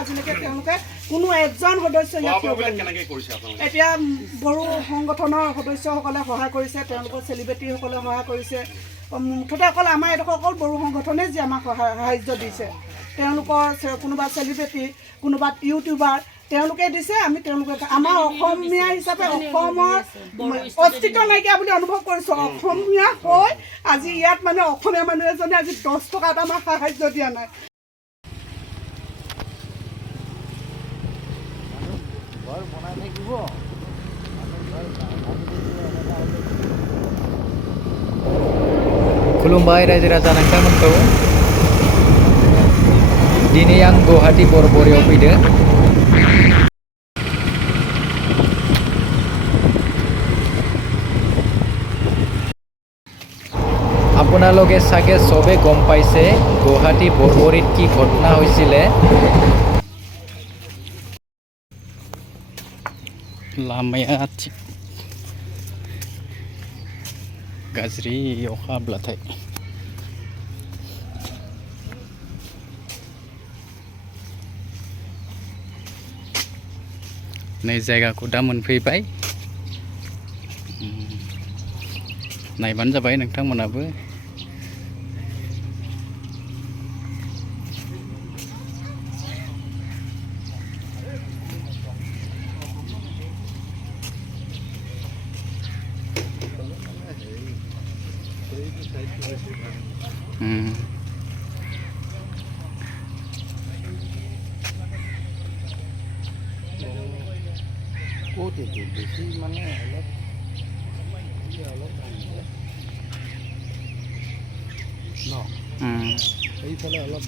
আজিলৈকে তেওঁলোকে কোনো এজন সদস্য এতিয়া বড়ো সংগঠনৰ সদস্যসকলে সহায় কৰিছে, তেওঁলোকৰ চেলিব্ৰিটিসকলে সহায় কৰিছে। মুঠতে অকল আমাৰ এইডোখৰ অকল বড়ো সংগঠনে যি আমাক সাহায্য দিছে। তেওঁলোকৰ কোনোবা চেলিব্ৰিটি, কোনোবা ইউটিউবাৰ তেওঁলোকে দিছে। আমি তেওঁলোকে আমাৰ অসমীয়া হিচাপে অসমৰ অস্তিত্ব নাইকিয়া বুলি অনুভৱ কৰিছোঁ। অসমীয়া হৈ আজি ইয়াত মানে অসমীয়া মানুহ এজনে আজি 10 টকা এটা আমাক সাহায্য দিয়া নাই। खुलुमबाय रायजो राजा नोंथांमोनखौ। दिनै आं गुवाहाटी बरबरियाव फैदों। আপোনালোকে চাগে চবে গম পাইছে গুৱাহাটী বৰবৰিত কি ঘটনা হৈছিলে। लामाया गाज्रि अखा हाब्लाथाय नै जायगाखौ दा मोनफैबाय। नायबानो जाबाय नोंथांमोनाबो। বেছি মানে এইফালে অলপ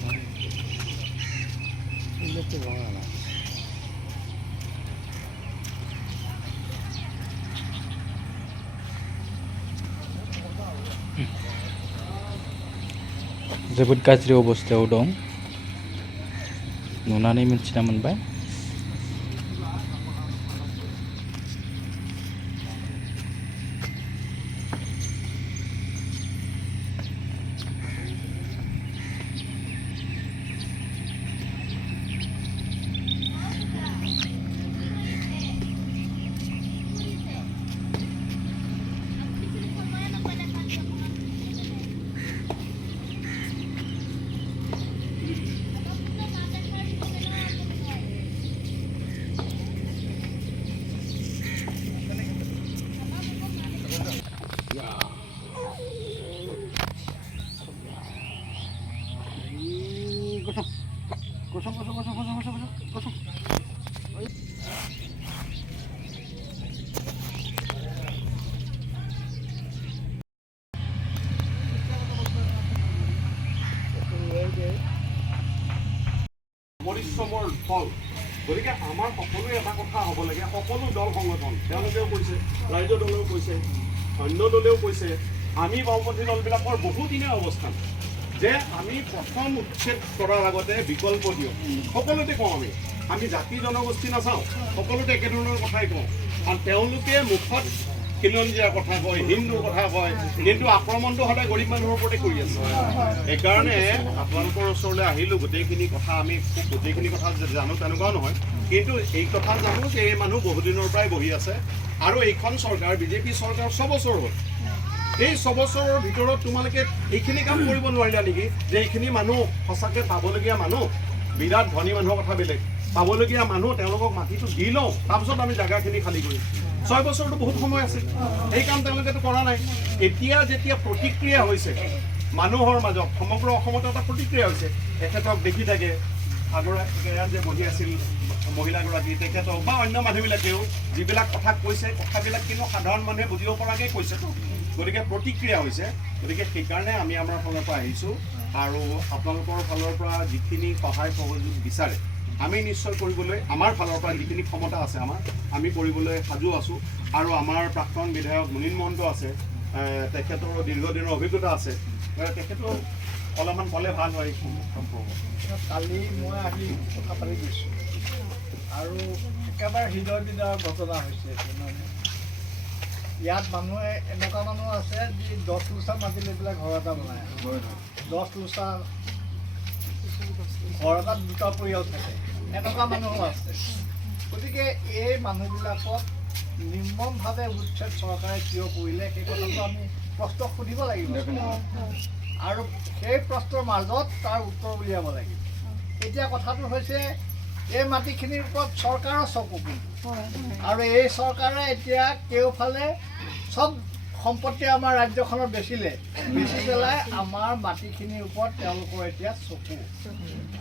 এইবিলাকতো ভঙা নাই। जोबोद गाज्रि अबस्थायाव दं, नुनानै मिन्थिना मोनबाय। পৰিশ্ৰমৰ ফল। গতিকে আমাৰ সকলোৱে এটা কথা হ'ব লাগে, সকলো দল সংগঠন তেওঁলোকেও কৈছে, ৰাইজৰ দলেও কৈছে, অন্য দলেও কৈছে, আমি বাওঁপন্থী দলবিলাকৰ বহুদিনীয়া অৱস্থান যে আমি প্ৰথম উচ্ছেদ কৰাৰ আগতে বিকল্প দিওঁ। সকলোতে কওঁ আমি জাতি জনগোষ্ঠী নাচাওঁ, সকলোতে একেধৰণৰ কথাই কওঁ। কাৰণ তেওঁলোকে মুখত খিলঞ্জীয়াৰ কথা কয়, হিন্দুৰ কথা কয়, কিন্তু আক্ৰমণটো সদায় গৰীব মানুহৰ ওপৰতে কৰি আছে। সেইকাৰণে আপোনালোকৰ ওচৰলৈ আহিলোঁ। গোটেইখিনি কথা আমি গোটেইখিনি কথা জানো তেনেকুৱাও নহয়, কিন্তু এই কথা জানো যে এই মানুহ বহুদিনৰ পৰাই বহি আছে আৰু এইখন চৰকাৰ বিজেপি চৰকাৰ 6 বছৰ হ'ল। এই 6 বছৰৰ ভিতৰত তোমালোকে এইখিনি কাম কৰিব নোৱাৰিলা নেকি যে এইখিনি মানুহ সঁচাকৈ পাবলগীয়া মানুহ, বিৰাট ধনী মানুহৰ কথা বেলেগ, পাবলগীয়া মানুহ তেওঁলোকক মাটিটো দি লওঁ, তাৰপিছত আমি জাগাখিনি খালী কৰিম। 6 বছৰটো বহুত সময় আছে, এই কাম তেওঁলোকেতো কৰা নাই। এতিয়া যেতিয়া প্ৰতিক্ৰিয়া হৈছে মানুহৰ মাজত, সমগ্ৰ অসমত এটা প্ৰতিক্ৰিয়া হৈছে। তেখেতক দেখি থাকে আগৰ ইয়াত যে বহি আছিল মহিলাগৰাকী, তেখেতক বা অন্য মানুহবিলাকেও যিবিলাক কথা কৈছে, কথাবিলাক কিন্তু সাধাৰণ মানুহে বুজিব পৰাকৈ কৈছেতো। গতিকে প্ৰতিক্ৰিয়া হৈছে। গতিকে সেইকাৰণে আমি আমাৰ ফালৰ পৰা আহিছোঁ আৰু আপোনালোকৰ ফালৰ পৰা যিখিনি সহায় সহযোগ বিচাৰে আমি নিশ্চয় কৰিবলৈ, আমাৰ ফালৰ পৰা যিখিনি ক্ষমতা আছে আমি কৰিবলৈ সাজু আছোঁ। আৰু আমাৰ প্ৰাক্তন বিধায়ক মুনীন মহন্ত আছে, তেখেতৰ দীৰ্ঘদিনৰ অভিজ্ঞতা আছে, তেখেতো অলপমান ক'লে ভাল হয়। কালি মই আহি কথা পাতি দিছোঁ আৰু একেবাৰে হৃদয় বিদায়ক ঘটনা হৈছে। ইয়াত মানুহে এনেকুৱা মানুহ আছে যি 10 লোচা মাটি লৈ পেলাই ঘৰ এটা বনায়। 10 লোচা ঘৰ এটাত 2টা পৰিয়াল থাকে। এনেকুৱা মানুহো আছে। গতিকে এই মানুহবিলাকক নিৰ্মমভাৱে উচ্ছেদ চৰকাৰে কিয় কৰিলে সেই কথাটো আমি প্ৰশ্ন সুধিব লাগিব আৰু সেই প্ৰশ্নৰ মাজত তাৰ উত্তৰ উলিয়াব লাগিব। এতিয়া কথাটো হৈছে এই মাটিখিনিৰ ওপৰত চৰকাৰৰ চকু আৰু এই চৰকাৰে এতিয়া কেওফালে চব সম্পত্তি আমাৰ ৰাজ্যখনত বেচি পেলাই আমাৰ মাটিখিনিৰ ওপৰত তেওঁলোকৰ এতিয়া চকু।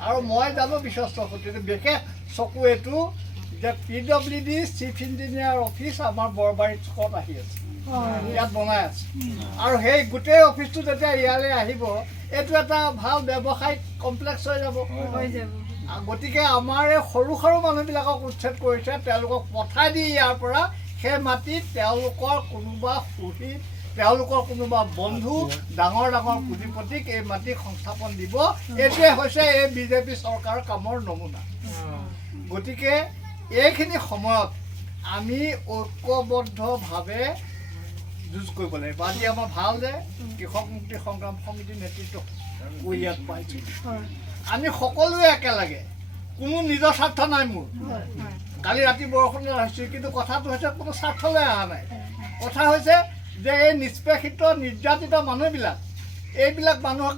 আৰু মই জানো বিশ্বস্ত সূত্ৰে বিশেষ চকু এইটো যে PWD চিফ ইঞ্জিনিয়াৰ অফিচ আমাৰ বৰবাৰীত চকত আহি আছে, ইয়াত বনাই আছে। আৰু সেই গোটেই অফিচটো যেতিয়া ইয়ালৈ আহিব এইটো এটা ভাল ব্যৱসায়িক কমপ্লেক্স হৈ যাব। গতিকে আমাৰ এই সৰু সৰু মানুহবিলাকক উচ্ছেদ কৰিছে, তেওঁলোকক পঠাই দি ইয়াৰ পৰা সেই মাটিত তেওঁলোকৰ কোনোবা সুহৃদ, তেওঁলোকৰ কোনোবা বন্ধু, ডাঙৰ ডাঙৰ পুঁজিপতিক এই মাটি সংস্থাপন দিব। এইটোৱে হৈছে এই বিজেপি চৰকাৰৰ কামৰ নমুনা। গতিকে এইখিনি সময়ত আমি ঐক্যবদ্ধভাৱে যুঁজ কৰিব লাগিব। আজি আমাৰ ভাল যে কৃষক মুক্তি সংগ্ৰাম সমিতিৰ নেতৃত্ব ইয়াত পাইছোঁ। আমি সকলোৱে একেলগে, কোনো নিজৰ স্বাৰ্থ নাই মোৰ। কালি ৰাতি বৰষুণ আহিছিল, কিন্তু কথাটো হৈছে কোনো স্বাৰ্থলৈ অহা নাই। কথা হৈছে যে এই নিষ্পেষিত নিৰ্যাতিত মানুহবিলাক, এইবিলাক মানুহক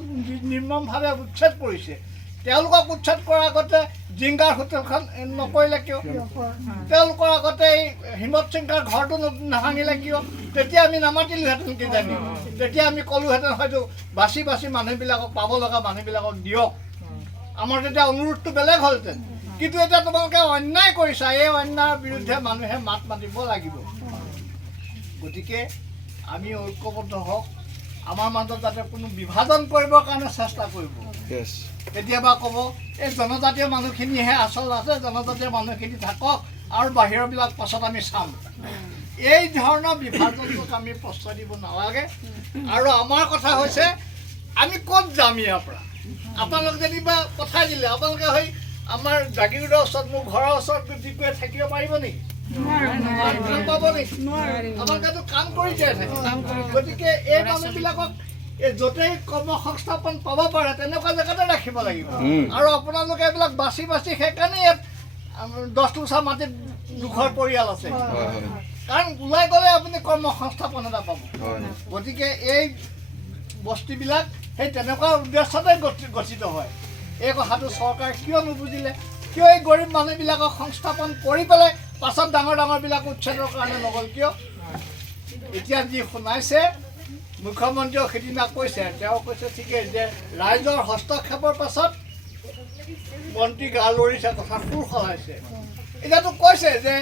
নিৰ্মমভাৱে উচ্ছেদ কৰিছে। তেওঁলোকক উচ্ছেদ কৰাৰ আগতে জিংগাৰ হোটেলখন নকৰিলে কিয়? তেওঁলোকৰ আগতে এই হিমত সিংগাৰ ঘৰটো নাভাঙিলে কিয়? তেতিয়া আমি নামাতিলোহেঁতেন কিজানি, তেতিয়া আমি ক'লোহেঁতেন হয়তো বাছি বাছি মানুহবিলাকক, পাব লগা মানুহবিলাকক দিয়ক, আমাৰ তেতিয়া অনুৰোধটো বেলেগ হ'লহেঁতেন। কিন্তু এতিয়া তোমালোকে অন্যায় কৰিছা, এই অন্যায়ৰ বিৰুদ্ধে মানুহে মাত মাতিব লাগিব। গতিকে আমি ঐক্যবদ্ধ হওক, আমাৰ মাজত যাতে কোনো বিভাজন কৰিবৰ কাৰণে চেষ্টা কৰিব। কেতিয়াবা ক'ব এই জনজাতীয় মানুহখিনিহে আচল আছে, জনজাতীয় মানুহখিনি থাকক আৰু বাহিৰৰবিলাক পাছত আমি চাম। এই ধৰণৰ বিভাজনটোক আমি প্ৰশ্ৰয় দিব নালাগে। আৰু আমাৰ কথা হৈছে আমি ক'ত যাম ইয়াৰ পৰা? আপোনালোকে যেনিবা পঠাই দিলে, আপোনালোকে হৈ আমাৰ জাগিৰোডৰ ওচৰত, মোৰ ঘৰৰ ওচৰত গৈ থাকিব পাৰিব নেকি? পাব নেকি? আপোনালোকেতো কাম কৰি জীয়াই থাকে। গতিকে এই মানুহবিলাকক য'তেই কৰ্মসংস্থাপন পাব পাৰে তেনেকুৱা জেগাতে ৰাখিব লাগিব। আৰু আপোনালোকে এইবিলাক বাছি বাছি, সেইকাৰণে ইয়াত 10 টুচা মাটিত দুঘৰ পৰিয়াল আছে, কাৰণ ওলাই গ'লে আপুনি কৰ্মসংস্থাপন এটা পাব। গতিকে এই বস্তুবিলাক সেই তেনেকুৱা উদ্দেশ্যতে গঠিত হয়। এই কথাটো চৰকাৰে কিয় নুবুজিলে? কিয় এই গৰীব মানুহবিলাকক সংস্থাপন কৰি পেলাই পাছত ডাঙৰ ডাঙৰবিলাক উচ্ছেদৰ কাৰণে নগ'ল কিয়? এতিয়া যি শুনাইছে, মুখ্যমন্ত্ৰীয়েও সেইদিনা কৈছে, তেওঁ কৈছে ঠিকেই যে ৰাইজৰ হস্তক্ষেপৰ পাছত মন্ত্ৰী গা লৰিছে, কথা সুৰ সলাইছে। এতিয়াতো কৈছে যে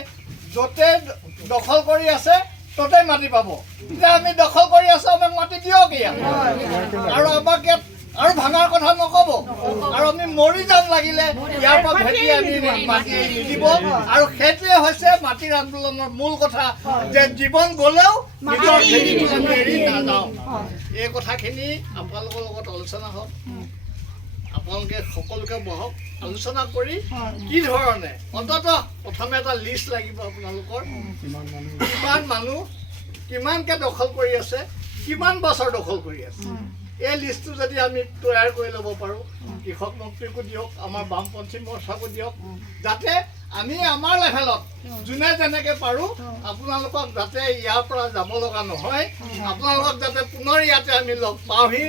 য'তে দখল কৰি আছে ত'তে মাটি পাব। এতিয়া আমি দখল কৰি আছো, আমাক মাটি দিয়ক ইয়াত, আৰু আমাক ইয়াত আৰু ভাঙাৰ কথা নক'ব, আৰু আমি মৰি যাম লাগিলে ইয়াৰ পৰা ভেটি আনি মাটি নিদিব। আৰু সেইটোৱে হৈছে মাটিৰ আন্দোলনৰ মূল কথা, যে জীৱন গ'লেও নিজৰ ভেটিটো আমি এৰি নাযাওঁ। এই কথাখিনি আপোনালোকৰ লগত আলোচনা হওক, আপোনালোকে সকলোকে বহক, আলোচনা কৰি কি ধৰণে অন্ততঃ প্ৰথমে এটা লিষ্ট লাগিব আপোনালোকৰ, কিমান মানুহ কিমানকৈ দখল কৰি আছে, কিমান বছৰ দখল কৰি আছে। এই লিষ্টটো যদি আমি তৈয়াৰ কৰি ল'ব পাৰোঁ, কৃষক মন্ত্ৰীকো দিয়ক, আমাৰ বামপন্থী মৰ্চাকো দিয়ক, যাতে আমি আমাৰ লেভেলত যোনে যেনেকৈ পাৰোঁ আপোনালোকক যাতে ইয়াৰ পৰা যাব লগা নহয়, আপোনালোকক যাতে পুনৰ ইয়াতে আমি লগ পাওঁহি,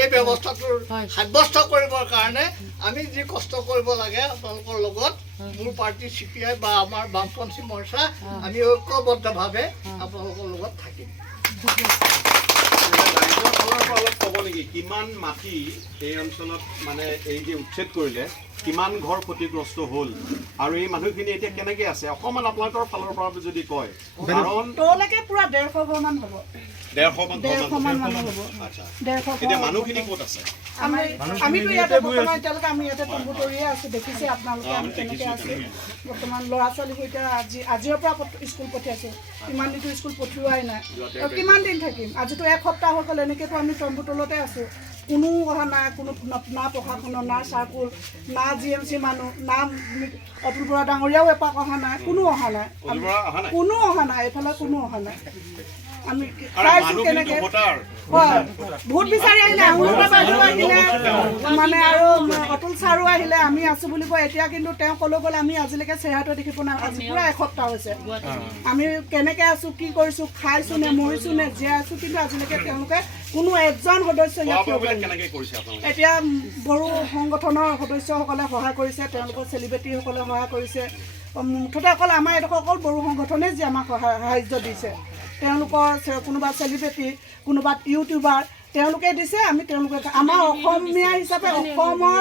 এই ব্যৱস্থাটোৰ সাব্যস্ত কৰিবৰ কাৰণে আমি যি কষ্ট কৰিব লাগে আপোনালোকৰ লগত, মোৰ পাৰ্টি CPI বা আমাৰ বামপন্থী মৰ্চা, আমি ঐক্যবদ্ধভাৱে আপোনালোকৰ লগত থাকিম। ৰাইজৰ ফালৰ পৰা অলপ ক'ব নেকি, কিমান মাটি এই অঞ্চলত মানে এই যে উচ্ছেদ কৰিলে, কিমান ঘৰ ক্ষতিগ্ৰস্ত হ'ল, আৰু এই মানুহখিনি এতিয়া কেনেকৈ আছে? অকণমান আপোনালোকৰ ফালৰ পৰা যদি কয়, কাৰণ তলৈকে পুৰা 150 ঘৰমান হ'ব। 150 মান মানুহ হ'ব। আচ্ছা, 150 এতিয়া মানুহখিনি ক'ত আছে? আমিতো ইয়াতে বৰ্তমান এতিয়ালৈকে আমি ইয়াতে তম্বু তৰিয়ে আছোঁ, দেখিছে আপোনালোকে আমি কেনেকৈ আছোঁ। বৰ্তমান ল'ৰা ছোৱালীবোৰ এতিয়া আজিৰ পৰা স্কুল পঠিয়াইছোঁ, কিমান দিনটো স্কুল পঠিওৱাই নাই, আৰু কিমান দিন থাকিম? আজিতো 1 সপ্তাহ হৈ গ'ল, এনেকৈতো আমি তম্বু তলতে আছোঁ। কোনো অহা নাই, কোনো না প্ৰশাসনৰ, না চাৰ্কুল, না GMC মানুহ, না অতুল বৰা ডাঙৰীয়াও এপাক অহা নাই, কোনো অহা নাই, কোনো অহা নাই, এইফালে কোনো অহা নাই। আমি খাইছোঁ কেনেকৈ হয় ভোট বিচাৰি আহিলে আঙুলিটা বাইদেউ আহিলে মানে আৰু অতুল ছাৰো আহিলে আমি আছোঁ বুলি কয় এতিয়া কিন্তু তেওঁ ক'লৈ গ'লে আমি আজিলৈকে চেহেৰাটো দেখি পোৱা নাই আজি পূৰা এসপ্তাহ হৈছে আমি কেনেকৈ আছোঁ কি কৰিছোঁ খাইছোঁ নে মৰিছোঁ নে জীয়াই আছোঁ কিন্তু আজিলৈকে তেওঁলোকে কোনো এজন সদস্য ইয়াত এতিয়া বড়ো সংগঠনৰ সদস্যসকলে সহায় কৰিছে তেওঁলোকৰ চেলিব্ৰিটিসকলে সহায় কৰিছে মুঠতে অকল আমাৰ এইডোখৰ অকল বড়ো সংগঠনেই যি আমাক সাহাৰ্য দিছে তেওঁলোকৰ কোনোবা চেলিব্ৰিটি কোনোবা ইউটিউবাৰ তেওঁলোকে দিছে আমি তেওঁলোকে আমাৰ অসমীয়া হিচাপে অসমৰ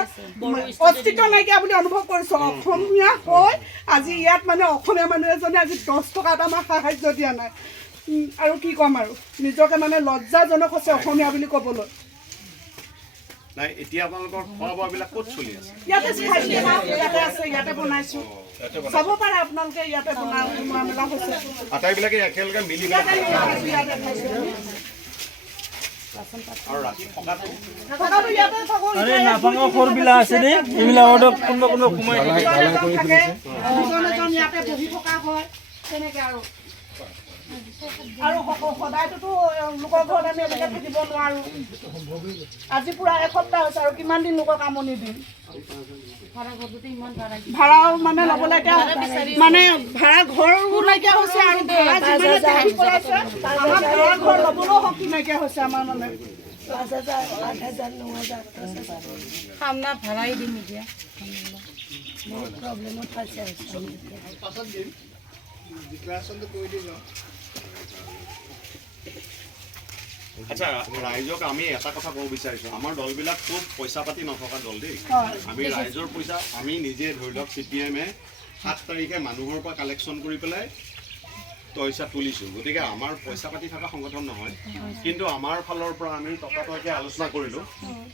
অস্তিত্ব নাইকিয়া বুলি অনুভৱ কৰিছোঁ অসমীয়া হৈ আজি ইয়াত মানে অসমীয়া মানুহ এজনে আজি 10 টকা এটা আমাক সাহাৰ্য দিয়া নাই আৰু কি ক'ম আৰু নিজকে মানে লজ্জাজনক হৈছে অসমীয়া বুলি ক'বলৈ নাই এতিয়া আপোনালোকৰ খোৱা বোৱাবিলাক ক'ত চলি আছে ইয়াতে ইয়াতে আছে ইয়াতে বনাইছোঁ চাব পাৰে আপোনালোকে ইয়াতে বনোৱা মেলা হৈছে আটাইবিলাকে একেলগে মিলি আৰু ৰাতি থকাটো ইয়াতে থাকোঁ নাপাঙৰ সৰবিলাক আছে দেই এইবিলাকত কোনোবা সোমাই থাকে এজন ইয়াতে বহি থকা হয় তেনেকৈ আৰু সদায়তো লোকৰ ঘৰত আমি এনেকৈ থাকিব নোৱাৰোঁ আজি পূৰা এসপ্তাহ হৈছে আৰু কিমান দিন লোকক আমনি দিম ভাড়াও মানে ল'বলৈ এতিয়া মানে ভাড়া ঘৰো নাইকিয়া হৈছে আৰু ভাড়া যিমানে দাবী কৰাইছে আমাৰ ভাড়া ঘৰ ল'বলৈও শক্তি নাইকিয়া হৈছে আমাৰ মানে 5,000 8,000 9,000 খামনা ভাড়াই দিম এতিয়া বহুত প্ৰব্লেমত পাইছে পাছত দিম ডিক্লাৰেশ্যনটো কৰি দিম আচ্ছা ৰাইজক আমি এটা কথা ক'ব বিচাৰিছোঁ আমাৰ দলবিলাক খুব পইচা পাতি নথকা দল দেই আমি ৰাইজৰ পইচা আমি নিজে ধৰি লওক CPM-এ 7 তাৰিখে মানুহৰ পৰা কালেকশ্যন কৰি পেলাই পইচা তুলিছোঁ গতিকে আমাৰ পইচা পাতি থকা সংগঠন নহয় কিন্তু আমাৰ ফালৰ পৰা আমি টকাটোকে আলোচনা কৰিলোঁ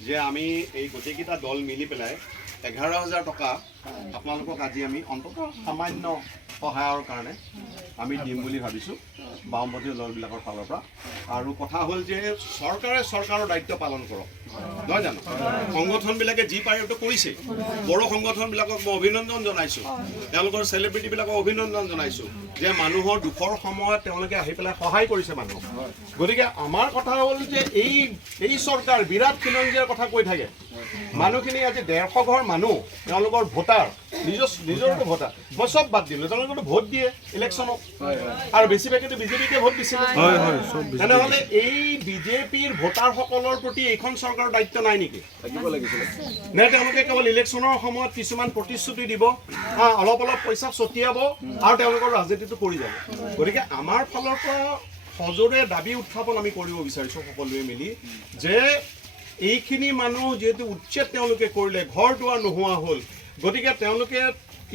যে আমি এই গোটেইকেইটা দল মিলি পেলাই 11,000 টকা আপোনালোকক আজি আমি অন্তত সামান্য সহায়ৰ কাৰণে আমি দিম বুলি ভাবিছোঁ বাওঁপন্থী দলবিলাকৰ ফালৰ পৰা আৰু কথা হ'ল যে চৰকাৰৰ দায়িত্ব পালন কৰক নহয় জানো সংগঠনবিলাকে যি পাৰে সেইটো কৰিছে বড়ো সংগঠনবিলাকক মই অভিনন্দন জনাইছোঁ তেওঁলোকৰ চেলিব্ৰিটিবিলাকক অভিনন্দন জনাইছোঁ যে মানুহৰ দুখৰ সময়ত তেওঁলোকে আহি পেলাই সহায় কৰিছে মানুহক গতিকে আমাৰ কথা হ'ল যে এই চৰকাৰ বিৰাট খিলঞ্জীয়াৰ কথা কৈ থাকে মানুহখিনি আজি 150 ঘৰ মানুহ তেওঁলোকৰ ভোটাৰ নিজৰটো ভোটাৰ মই চব বাদ দিলোঁ তেওঁলোকেতো ভোট দিয়ে ইলেকশ্যনত আৰু বেছিভাগেতো বিজেপিকে ভোট দিছিলে তেনেহ'লে এই বিজেপিৰ ভোটাৰসকলৰ প্ৰতি এইখন চৰকাৰৰ দায়িত্ব নাই নেকি নে তেওঁলোকে কেৱল ইলেকশ্যনৰ সময়ত কিছুমান প্ৰতিশ্ৰুতি দিব অলপ পইচা ছটিয়াব আৰু তেওঁলোকৰ ৰাজনীতিটো কৰি যাব গতিকে আমাৰ ফালৰ পৰা সজোৰে দাবী উত্থাপন আমি কৰিব বিচাৰিছোঁ সকলোৱে মিলি যে এইখিনি মানুহ যিহেতু উচ্ছেদ তেওঁলোকে কৰিলে ঘৰ দুৱাৰ নোহোৱা হ'ল গতিকে তেওঁলোকে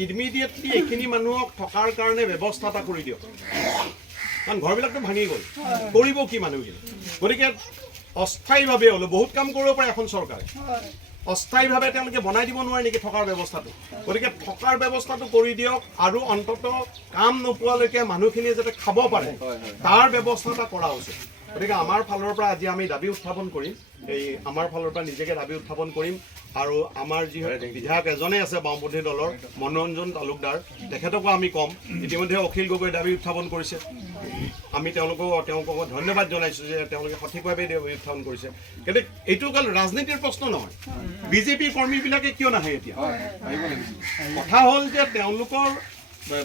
ইমিডিয়েটলি এইখিনি মানুহক থকাৰ কাৰণে ব্যৱস্থা এটা কৰি দিয়ক কাৰণ ঘৰবিলাকতো ভাঙি গ'ল কৰিব কি মানুহখিনি গতিকে অস্থায়ীভাৱে হ'লেও বহুত কাম কৰিব পাৰে এখন চৰকাৰে অস্থায়ীভাৱে তেওঁলোকে বনাই দিব নোৱাৰে নেকি থকাৰ ব্যৱস্থাটো গতিকে থকাৰ ব্যৱস্থাটো কৰি দিয়ক আৰু অন্ততঃ কাম নোপোৱালৈকে মানুহখিনিয়ে যাতে খাব পাৰে তাৰ ব্যৱস্থা এটা কৰা উচিত গতিকে আমাৰ ফালৰ পৰা আজি আমি দাবী উত্থাপন কৰিম এই আমাৰ ফালৰ পৰা নিজকে দাবী উত্থাপন কৰিম আৰু আমাৰ যি বিধায়ক এজনে আছে বাওঁপন্থী দলৰ মনোৰঞ্জন তালুকদাৰ তেখেতকো আমি ক'ম ইতিমধ্যে অখিল গগৈ দাবী উত্থাপন কৰিছে আমি তেওঁলোকক ধন্যবাদ জনাইছোঁ যে তেওঁলোকে সঠিকভাৱে দাবী উত্থাপন কৰিছে কিন্তু এইটো অকল ৰাজনীতিৰ প্ৰশ্ন নহয় বিজেপিৰ কৰ্মীবিলাকে কিয় নাহে এতিয়া কথা হ'ল যে তেওঁলোকৰ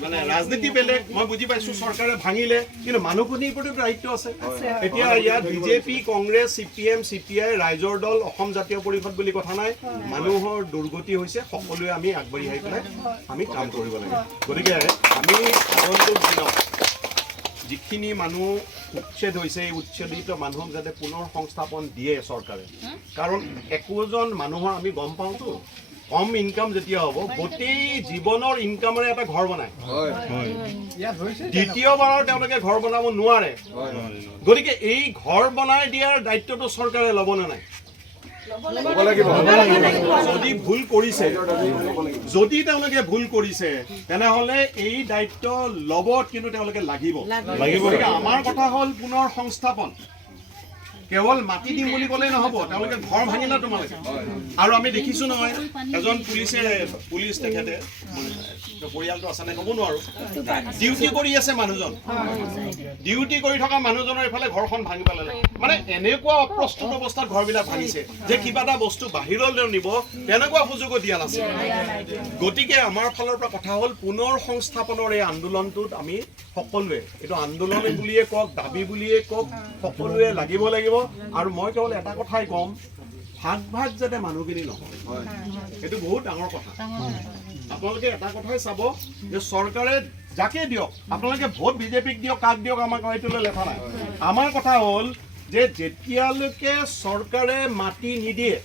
মানে ৰাজনীতি বেলেগ মই বুজি পাইছোঁ চৰকাৰে ভাঙিলে কিন্তু মানুহখিনিৰ প্ৰতি দায়িত্ব আছে এতিয়া ইয়াত বিজেপি কংগ্ৰেছ CPM CPI ৰাইজৰ দল অসম জাতীয় পৰিষদ বুলি কথা নাই মানুহৰ দুৰ্গতি হৈছে সকলোৱে আমি আগবাঢ়ি আহি পেলাই আমি কাম কৰিব লাগে গতিকে আমি আগন্তুক দিনত যিখিনি মানুহ উচ্ছেদ হৈছে এই উচ্ছেদিত মানুহক যাতে পুনৰ সংস্থাপন দিয়ে চৰকাৰে কাৰণ একোজন মানুহৰ আমি গম পাওঁতো কম ইনকাম যেতিয়া হ'ব গোটেই জীৱনৰ ইনকামেৰে এটা ঘৰ বনায় দ্বিতীয়বাৰৰ তেওঁলোকে ঘৰ বনাব নোৱাৰে গতিকে এই ঘৰ বনাই দিয়াৰ দায়িত্বটো চৰকাৰে ল'বনে নাই যদি ভুল কৰিছে যদি তেওঁলোকে ভুল কৰিছে তেনেহ'লে এই দায়িত্ব ল'ব কিন্তু তেওঁলোকে লাগিব গতিকে আমাৰ কথা হ'ল পুনৰ সংস্থাপন কেৱল মাটি দিম বুলি ক'লেই নহ'ব তেওঁলোকে ঘৰ ভাঙিলে তোমালোকে আৰু আমি দেখিছোঁ নহয় এজন পুলিচ তেখেতে পৰিয়ালটো আছে নে ক'ব নোৱাৰো ডিউটি কৰি আছে মানুহজন ডিউটি কৰি থকা মানুহজনৰ এইফালে ঘৰখন ভাঙি পেলালে মানে এনেকুৱা অপ্ৰস্তুত অৱস্থাত ঘৰবিলাক ভাঙিছে যে কিবা এটা বস্তু বাহিৰলৈ নিব তেনেকুৱা সুযোগো দিয়া নাছিল গতিকে আমাৰ ফালৰ পৰা কথা হ'ল পুনৰ সংস্থাপনৰ এই আন্দোলনটোত আমি সকলোৱে এইটো আন্দোলন বুলিয়ে কওক দাবী বুলিয়ে কওক সকলোৱে লাগিব আৰু মই কেৱল এটা কথাই ক'ম ভাগ যাতে মানুহখিনি নহয় এইটো বহুত ডাঙৰ কথা আপোনালোকে এটা কথাই চাব যে চৰকাৰে যাকে দিয়ক আপোনালোকে ভোট বিজেপিক দিয়ক কাক দিয়ক আমাক এইটোলৈ লেখা নাই আমাৰ কথা হ'ল যে যেতিয়ালৈকে চৰকাৰে মাটি নিদিয়ে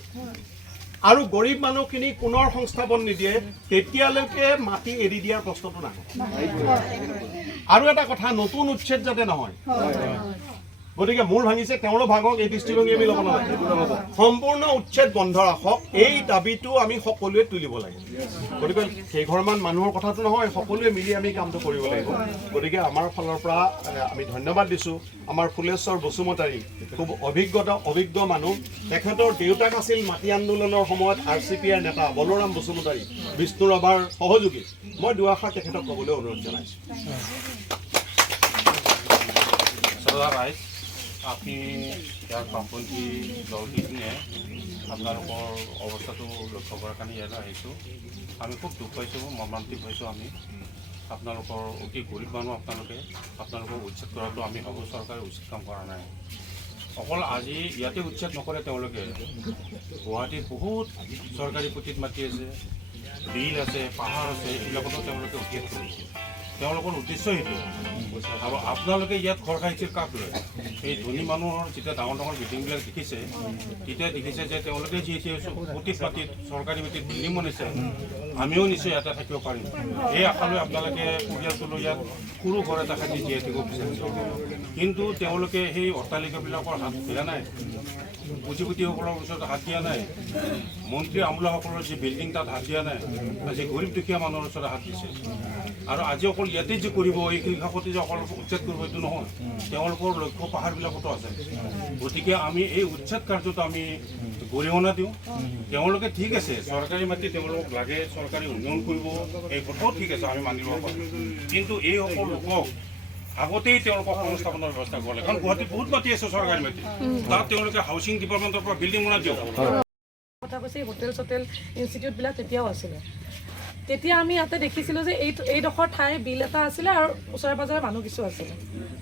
আৰু গৰীব মানুহখিনি পুনৰ সংস্থাপন নিদিয়ে তেতিয়ালৈকে মাটি এৰি দিয়াৰ প্ৰশ্নটো নাহে আৰু এটা কথা নতুন উচ্ছেদ যাতে নহয় গতিকে মূৰ ভাঙিছে তেওঁৰো ভাগক এই দৃষ্টিভংগী আমি ল'ব নালাগে সম্পূৰ্ণ উচ্ছেদ বন্ধ ৰাখক এই দাবীটো আমি সকলোৱে তুলিব লাগে গতিকে কেইঘৰমান মানুহৰ কথাটো নহয় সকলোৱে মিলি আমি কামটো কৰিব লাগিব গতিকে আমাৰ ফালৰ পৰা আমি ধন্যবাদ দিছোঁ আমাৰ ফুলেশ্বৰ বসুমতাৰী খুব অভিজ্ঞ মানুহ তেখেতৰ দেউতাক আছিল মাটি আন্দোলনৰ সময়ত RCPৰ নেতা বলৰাম বসুমতাৰী বিষ্ণু ৰাভাৰ সহযোগী মই দুআষাৰ তেখেতক ক'বলৈ অনুৰোধ জনাইছোঁ আপনি ইয়াৰ বামপন্থী দলকেইজনে আপোনালোকৰ অৱস্থাটো লক্ষ্য কৰাৰ কাৰণে ইয়ালৈ আহিছোঁ আমি খুব দুখ পাইছোঁ মৰ্মান্তিক হৈছোঁ আমি আপোনালোকৰ অতি গৰীব মানুহ আপোনালোকক উচ্ছেদ কৰাটো আমি ভাবোঁ চৰকাৰে উচিত কাম কৰা নাই অকল আজি ইয়াতে উচ্ছেদ নকৰে তেওঁলোকে গুৱাহাটীত বহুত চৰকাৰী পুথিত মাটি আছে বিল আছে পাহাৰ আছে এইবিলাকতো তেওঁলোকে উচ্ছেদ কৰিছে তেওঁলোকৰ উদ্দেশ্য সেইটো আৰু আপোনালোকে ইয়াত ঘৰ খাইছিল কাক লৈ এই ধনী মানুহৰ যেতিয়া ডাঙৰ বিল্ডিংবিলাক দেখিছে তেতিয়া দেখিছে যে তেওঁলোকে যিহেতু পুথিত মাটিত চৰকাৰী মাটিত বিল্ডিং বনাইছে আমিও নিশ্চয় ইয়াতে থাকিব পাৰিম এই আশালৈ আপোনালোকে পৰিয়ালটো লৈ ইয়াত সৰু ঘৰ এটা খাই জীয়াই থাকিব বিচাৰিছে কিন্তু তেওঁলোকে সেই অট্টালিকাবিলাকৰ হাত দিয়া নাই পুঁজিপতিসকলৰ ওচৰত হাত দিয়া নাই মন্ত্ৰী আমোলাসকলৰ যি বিল্ডিং তাত হাত দিয়া নাই আজি গৰীব দুখীয়া মানুহৰ ওচৰত হাত দিছে আৰু আজি অকল ইয়াতে যে কৰিব এই কৃষকতে যে অকল উচ্ছেদ কৰিব এইটো নহয় তেওঁলোকৰ লক্ষ্য পাহাৰবিলাকতো আছে গতিকে আমি এই উচ্ছেদ কাৰ্যটো আমি গৰিহণা দিওঁ তেওঁলোকে ঠিক আছে চৰকাৰী মাটি তেওঁলোকক লাগে চৰকাৰী উন্নয়ন কৰিব এই কথাও ঠিক আছে আমি মানি ল'ব পাৰোঁ কিন্তু এই সকলো লোকক আগতেই তেওঁলোকক সংস্থাপনৰ ব্যৱস্থা কৰিব লাগে কাৰণ গুৱাহাটীত বহুত মাটি আছে চৰকাৰী মাটি তাত তেওঁলোকে হাউচিং ডিপাৰ্টমেণ্টৰ পৰা বিল্ডিং বনাই দিয়ক কথা কৈছে হোটেল চোটেল ইনষ্টিটিউটবিলাক তেতিয়াও আছিলে তেতিয়া আমি ইয়াতে দেখিছিলোঁ যে এইডোখৰ ঠাই বিল এটা আছিলে আৰু ওচৰে পাজৰে মানুহ কিছু আছিলে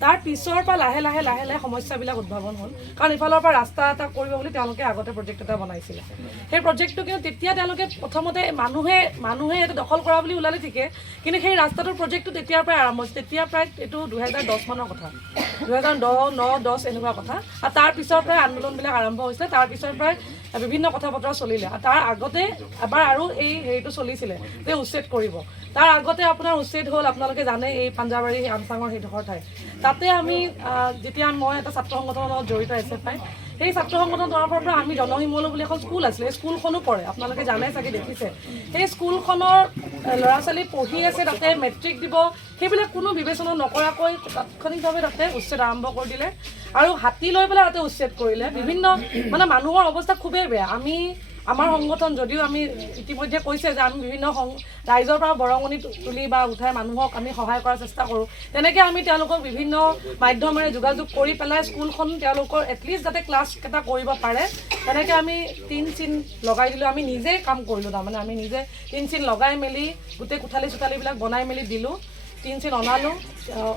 তাৰ পিছৰ পৰা লাহে লাহে সমস্যাবিলাক উদ্ভাৱন হ'ল কাৰণ ইফালৰ পৰা ৰাস্তা এটা কৰিব বুলি তেওঁলোকে আগতে প্ৰজেক্ট এটা বনাইছিলে সেই প্ৰজেক্টটো কিন্তু তেতিয়া তেওঁলোকে প্ৰথমতে মানুহে এটা দখল কৰা বুলি ওলালে ঠিকে কিন্তু সেই ৰাস্তাটোৰ প্ৰজেক্টটো তেতিয়াৰ পৰাই আৰম্ভ হৈছে তেতিয়া প্ৰায় এইটো 2010 মানৰ কথা 2010, 9-10 এনেকুৱা কথা আৰু তাৰ পিছৰ পৰাই আন্দোলনবিলাক আৰম্ভ হৈছিলে তাৰ পিছৰ পৰাই বিভিন্ন কথা বতৰা চলিলে তাৰ আগতে এবাৰ আৰু এই হেৰিটো চলিছিলে যে উচ্ছেদ কৰিব তাৰ আগতে আপোনাৰ উচ্ছেদ হ'ল আপোনালোকে জানে এই পাঞ্জাবাৰী আমচাঙৰ সেইডোখৰ ঠাই তাতে আমি যেতিয়া মই এটা ছাত্ৰ সংগঠনৰ লগত জড়িত SFI সেই ছাত্ৰ সংগঠনৰ তৰফৰ পৰা আমি জনহিমল বুলি এখন স্কুল আছিলে স্কুলখনো পঢ়ে আপোনালোকে জানে চাগে দেখিছে সেই স্কুলখনৰ ল'ৰা ছোৱালী পঢ়ি আছে তাতে মেট্ৰিক দিব সেইবিলাক কোনো বিবেচনা নকৰাকৈ তাৎক্ষণিকভাৱে তাতে উচ্ছেদ আৰম্ভ কৰি দিলে আৰু হাতী লৈ পেলাই তাতে উচ্ছেদ কৰিলে বিভিন্ন মানে মানুহৰ অৱস্থা খুবেই বেয়া আমাৰ সংগঠন যদিও আমি ইতিমধ্যে কৈছে যে আমি বিভিন্ন ৰাইজৰ পৰা বৰঙণি তুলি বা উঠাই মানুহক আমি সহায় কৰাৰ চেষ্টা কৰোঁ তেনেকৈ আমি তেওঁলোকক বিভিন্ন মাধ্যমেৰে যোগাযোগ কৰি পেলাই স্কুলখন তেওঁলোকৰ এটলিষ্ট যাতে ক্লাছ এটা কৰিব পাৰে তেনেকৈ আমি টিন লগাই দিলোঁ আমি নিজেই কাম কৰিলোঁ তাৰমানে আমি নিজে টিন লগাই মেলি গোটেই কোঠালিবিলাক বনাই মেলি দিলোঁ টিন অনালোঁ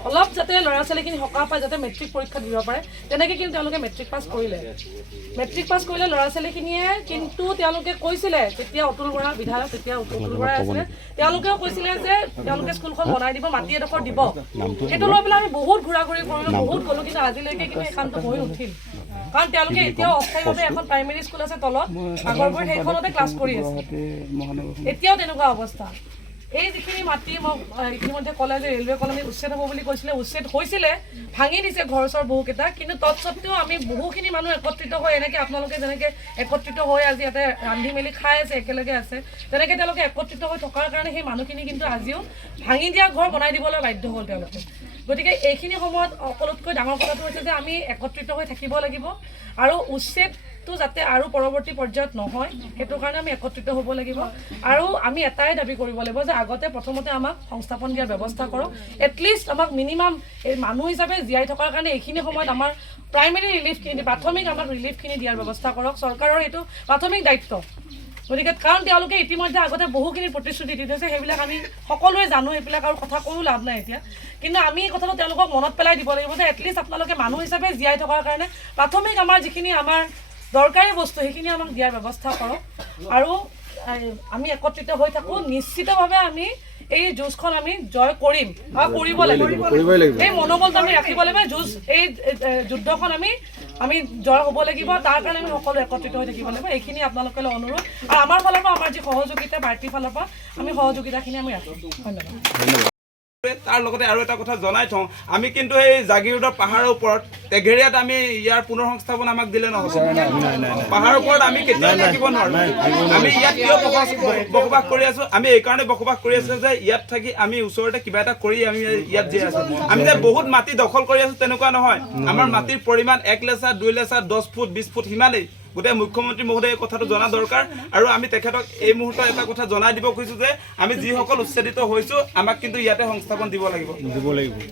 অলপ যাতে ল'ৰা ছোৱালীখিনি সকাহ পায় যাতে মেট্ৰিক পৰীক্ষা দিব পাৰে তেনেকৈ কিন্তু তেওঁলোকে মেট্ৰিক পাছ কৰিলে ল'ৰা ছোৱালীখিনিয়ে কিন্তু তেওঁলোকে কৈছিলে তেতিয়া অতুল বৰা বিধায়ক তেতিয়া অতুল বৰাই আছিলে তেওঁলোকেও কৈছিলে যে তেওঁলোকে স্কুলখন বনাই দিব মাটি এডোখৰ দিব সেইটো লৈ পেলাই আমি বহুত ঘূৰা ঘূৰি কৰিলোঁ বহুত গ'লোঁ কিন্তু আজিলৈকে কিন্তু এই কামটো হৈ উঠিল কাৰণ তেওঁলোকে এতিয়াও অস্থায়ীভাৱে এখন প্ৰাইমেৰী স্কুল আছে তলত আগৰবোৰ সেইখনতে ক্লাছ কৰি আছে এতিয়াও তেনেকুৱা অৱস্থা এই যিখিনি মাটি মই ইতিমধ্যে ক'লে যে ৰেলৱে কলনীত উচ্ছেদ হ'ব বুলি কৈছিলে উচ্ছেদ হৈছিলে ভাঙি দিছে ঘৰ চৰ বহুকেইটা কিন্তু তৎসত্ত্বেও আমি বহুখিনি মানুহ একত্ৰিত হৈ এনেকৈ আপোনালোকে যেনেকৈ একত্ৰিত হৈ আজি ইয়াতে ৰান্ধি মেলি খাই আছে একেলগে আছে তেনেকৈ তেওঁলোকে একত্ৰিত হৈ থকাৰ কাৰণে সেই মানুহখিনি কিন্তু আজিও ভাঙি দিয়া ঘৰ বনাই দিবলৈ বাধ্য হ'ল তেওঁলোকে গতিকে এইখিনি সময়ত সকলোতকৈ ডাঙৰ কথাটো হৈছে যে আমি একত্ৰিত হৈ থাকিব লাগিব আৰু উচ্ছেদটো যাতে আৰু পৰৱৰ্তী পৰ্যায়ত নহয় সেইটোৰ কাৰণে আমি একত্ৰিত হ'ব লাগিব আৰু আমি এটাই দাবী কৰিব লাগিব যে আগতে প্ৰথমতে আমাক সংস্থাপন দিয়াৰ ব্যৱস্থা কৰক এটলিষ্ট আমাক মিনিমাম এই মানুহ হিচাপে জীয়াই থকাৰ কাৰণে এইখিনি সময়ত আমাৰ প্ৰাইমেৰী ৰিলিফখিনি প্ৰাথমিক আমাক ৰিলিফখিনি দিয়াৰ ব্যৱস্থা কৰক চৰকাৰৰ এইটো প্ৰাথমিক দায়িত্ব গতিকে কাৰণ তেওঁলোকে ইতিমধ্যে আগতে বহুখিনি প্ৰতিশ্ৰুতি দি থৈছে সেইবিলাক আমি সকলোৱে জানো এইবিলাক আৰু কথা কৈও লাভ নাই এতিয়া কিন্তু আমি এই কথাটো তেওঁলোকক মনত পেলাই দিব লাগিব যে এটলিষ্ট আপোনালোকে মানুহ হিচাপে জীয়াই থকাৰ কাৰণে প্ৰাথমিক আমাৰ যিখিনি আমাৰ দৰকাৰী বস্তু সেইখিনি আমাক দিয়াৰ ব্যৱস্থা কৰক আৰু আমি একত্ৰিত হৈ থাকোঁ নিশ্চিতভাৱে আমি এই যুঁজখন আমি জয় কৰিম বা কৰিব লাগিব এই মনোবলটো আমি ৰাখিব লাগিব যুঁজ এই যুদ্ধখন আমি জয় হ'ব লাগিব তাৰ কাৰণে আমি সকলো একত্ৰিত হৈ থাকিব লাগিব এইখিনি আপোনালোকলৈ অনুৰোধ আৰু আমাৰ ফালৰ পৰা আমাৰ যি সহযোগিতা পাৰ্টীৰ ফালৰ পৰা আমি সহযোগিতাখিনি আমি ৰাখিম ধন্যবাদ তাৰ লগতে আৰু এটা কথা জনাই থওঁ আমি কিন্তু এই জাগিৰোডৰ পাহাৰৰ ওপৰত তেঘেৰিয়াত আমি ইয়াৰ পুনৰ সংস্থাপন আমাক দিলে নহ'ব পাহাৰৰ ওপৰত আমি কেতিয়াও থাকিব নোৱাৰোঁ আমি ইয়াত কিয় বসবাস কৰি আছোঁ আমি এইকাৰণে বসবাস কৰি আছোঁ যে ইয়াত থাকি আমি ওচৰতে কিবা এটা কৰি আমি ইয়াত জীয়াই আছোঁ আমি যে বহুত মাটি দখল কৰি আছোঁ তেনেকুৱা নহয় আমাৰ মাটিৰ পৰিমাণ 1 লেচা 2 লেচা 10 ফুট 20 ফুট সিমানেই গোটেই মুখ্যমন্ত্ৰী মহোদয়ে এই কথাটো জনা দৰকাৰ আৰু আমি তেখেতক এই মুহূৰ্তত এটা কথা জনাই দিব খুজিছোঁ যে আমি যিসকল উচ্ছেদিত হৈছোঁ আমাক কিন্তু ইয়াতে সংস্থাপন দিব লাগিব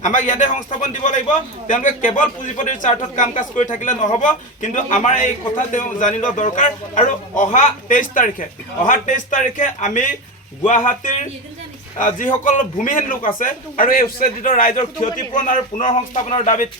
আমাক ইয়াতে সংস্থাপন দিব লাগিব তেওঁলোকে কেৱল পুঁজিপতিৰ স্বাৰ্থত কাম কাজ কৰি থাকিলে নহ'ব কিন্তু আমাৰ এই কথা তেওঁ জানি লোৱা দৰকাৰ আৰু অহা 23 তাৰিখে আমি গুৱাহাটীৰ যিসকল ভূমিহীন লোক আছে আৰু এই উচ্ছেদিত ৰাইজৰ ক্ষতিপূৰণ আৰু পুনৰ সংস্থাপনৰ দাবীত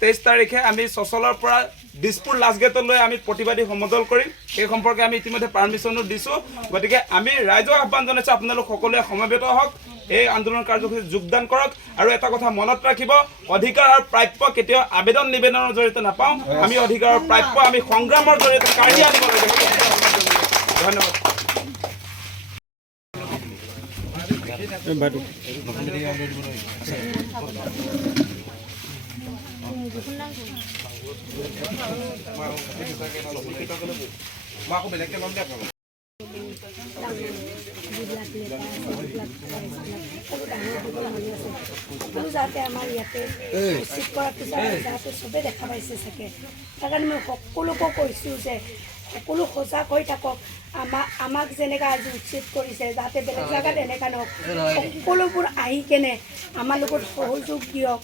23 তাৰিখে আমি চচলৰ পৰা দিছপুৰ লাষ্ট গেটলৈ আমি প্ৰতিবাদী সমদল কৰিম এই সম্পৰ্কে আমি ইতিমধ্যে পাৰ্মিশ্যনো দিছোঁ গতিকে আমি ৰাইজক আহ্বান জনাইছোঁ আপোনালোক সকলোৱে সমবেত হওক এই আন্দোলন কাৰ্যসূচীত যোগদান কৰক আৰু এটা কথা মনত ৰাখিব অধিকাৰ আৰু প্ৰাপ্য কেতিয়াও আবেদন নিবেদনৰ জৰিয়তে নাপাওঁ আমি অধিকাৰ আৰু প্ৰাপ্য আমি সংগ্ৰামৰ জৰিয়তে কাঢ়ি আনিব লাগিব ধন্যবাদ যাতে আমাৰ ইয়াতে উচিত কৰাৰ পিছত যাতে চবেই দেখা পাইছে চাগে তাৰ কাৰণে মই সকলোকো কৈছোঁ যে সকলো সজাগ হৈ থাকক আমাক যেনেকৈ আজি উচিত কৰিছে যাতে বেলেগ জেগাত এনেকুৱা নহওক সকলোবোৰ আহি কেনে আমাৰ লগত সহযোগ দিয়ক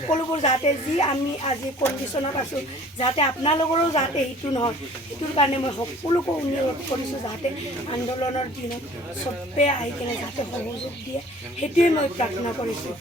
সকলোবোৰ যাতে যি আমি আজি কণ্ডিশ্যনত আছোঁ যাতে আপোনালোকৰো যাতে সেইটো নহয় সেইটোৰ কাৰণে মই সকলোকো অনুৰোধ কৰিছোঁ যাতে আন্দোলনৰ দিনত চবেই আহি কেনে যাতে সহযোগ দিয়ে সেইটোৱে মই প্ৰাৰ্থনা কৰিছোঁ